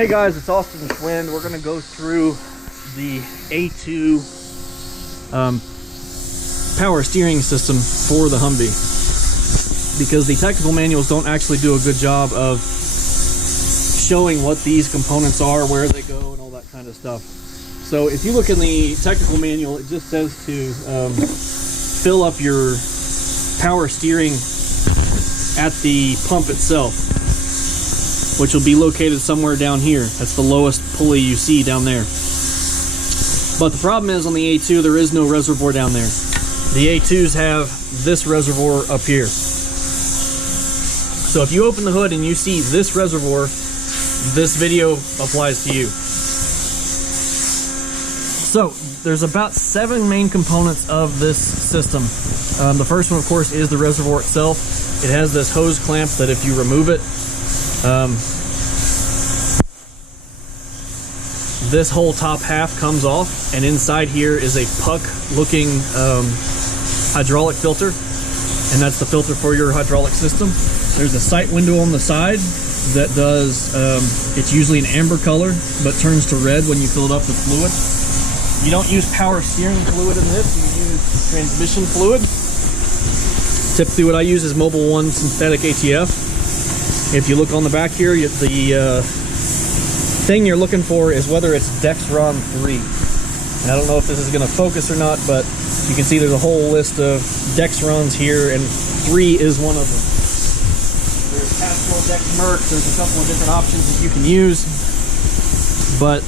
Hey guys, it's Austin Schwind. We're going to go through the A2 power steering system for the Humvee, because the technical manuals don't actually do a good job of showing what these components are, where they go, and all that kind of stuff. So if you look in the technical manual, it just says to fill up your power steering at the pump itself, which will be located somewhere down here. That's the lowest pulley you see down there. But the problem is, on the A2 there is no reservoir down there. The A2s have this reservoir up here. So if you open the hood and you see this reservoir, this video applies to you. So there's about 7 main components of this system. The first one, of course, is the reservoir itself. It has this hose clamp that if you remove it, this whole top half comes off, and inside here is a puck looking hydraulic filter, and that's the filter for your hydraulic system. There's a sight window on the side that does, it's usually an amber color, but turns to red when you fill it up with fluid. You don't use power steering fluid in this, you use transmission fluid. Typically what I use is Mobil 1 synthetic ATF. If you look on the back here, the thing you're looking for is whether it's Dexron 3. And I don't know if this is going to focus or not, but you can see there's a whole list of Dexrons here, and 3 is one of them. There's Castrol, Dexmerc, there's a couple of different options that you can use, but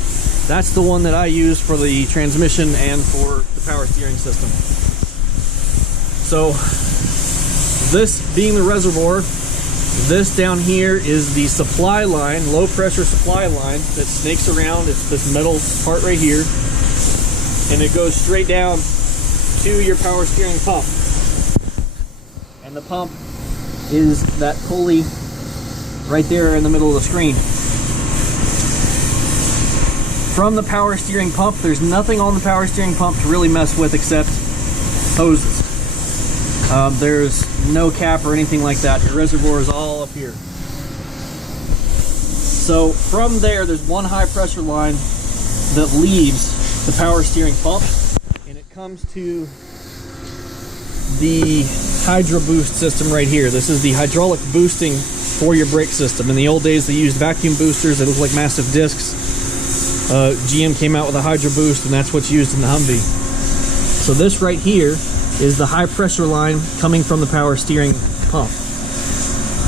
that's the one that I use for the transmission and for the power steering system. So this being the reservoir, this down here is the supply line, low pressure supply line that snakes around. It's this metal part right here, and it goes straight down to your power steering pump. And the pump is that pulley right there in the middle of the screen. From the power steering pump, there's nothing on the power steering pump to really mess with except hoses. There's no cap or anything like that. Your reservoir is all up here. So from there's one high pressure line that leaves the power steering pump, and it comes to the Hydro Boost system right here. This is the hydraulic boosting for your brake system. In the old days they used vacuum boosters that look like massive discs. GM came out with a Hydro Boost, and that's what's used in the Humvee. So this right here is the high pressure line coming from the power steering pump.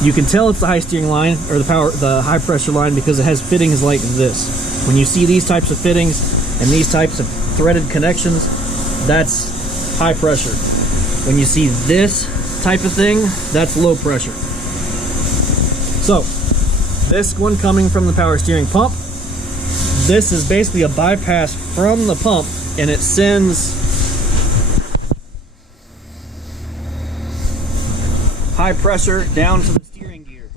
You can tell it's the high steering line, or the high pressure line, because it has fittings like this. When you see these types of fittings and these types of threaded connections, that's high pressure. When you see this type of thing, that's low pressure. So this one coming from the power steering pump, this is basically a bypass from the pump, and it sends high pressure down to the steering gear.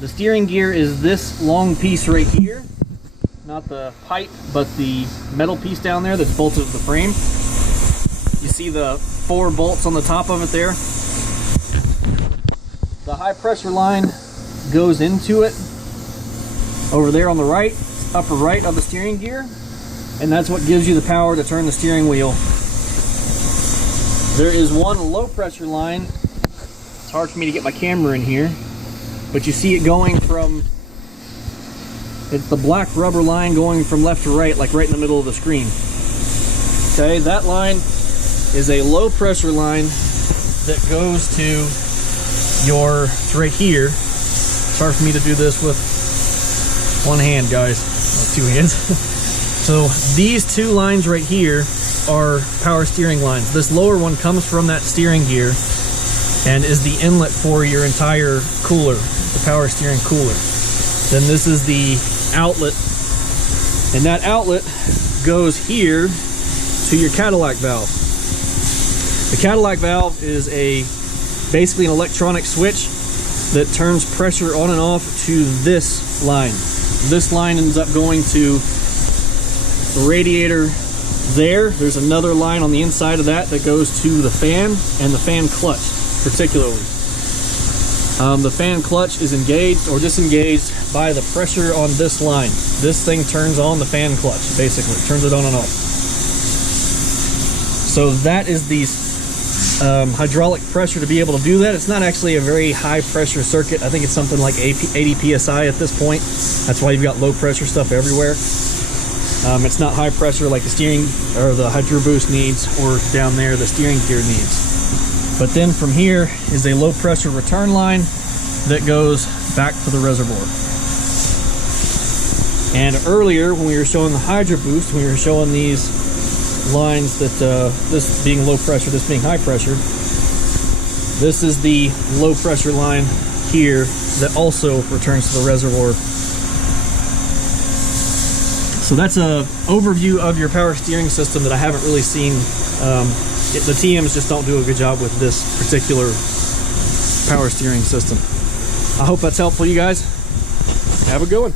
The steering gear is this long piece right here, not the pipe, but the metal piece down there that's bolted to the frame. You see the 4 bolts on the top of it there. The high pressure line goes into it over there on the right, upper right of the steering gear, and that's what gives you the power to turn the steering wheel. There is one low pressure line. It's hard for me to get my camera in here, but you see it going from, it's the black rubber line going from left to right, like right in the middle of the screen. Okay, that line is a low pressure line that goes to your, it's right here. It's hard for me to do this with one hand, guys. Well, 2 hands. So these 2 lines right here are power steering lines. This lower one comes from that steering gear and is the inlet for your entire cooler, the power steering cooler. Then this is the outlet, and that outlet goes here to your Cadillac valve. The Cadillac valve is basically an electronic switch that turns pressure on and off to this line. This line ends up going to the radiator there. There's another line on the inside of that that goes to the fan and the fan clutch particularly. The fan clutch is engaged or disengaged by the pressure on this line. This thing turns on the fan clutch, basically. Turns it on and off. So that is the hydraulic pressure to be able to do that. It's not actually a very high pressure circuit. I think it's something like 80 psi at this point. That's why you've got low pressure stuff everywhere. It's not high pressure like the steering or the Hydro Boost needs, or down there the steering gear needs. But then from here is a low pressure return line that goes back to the reservoir. And earlier when we were showing the Hydro Boost, we were showing these lines that this being low pressure, this being high pressure. This is the low pressure line here that also returns to the reservoir. So that's a overview of your power steering system that I haven't really seen. The TMs just don't do a good job with this particular power steering system. I hope that's helpful, you guys. Have a good one.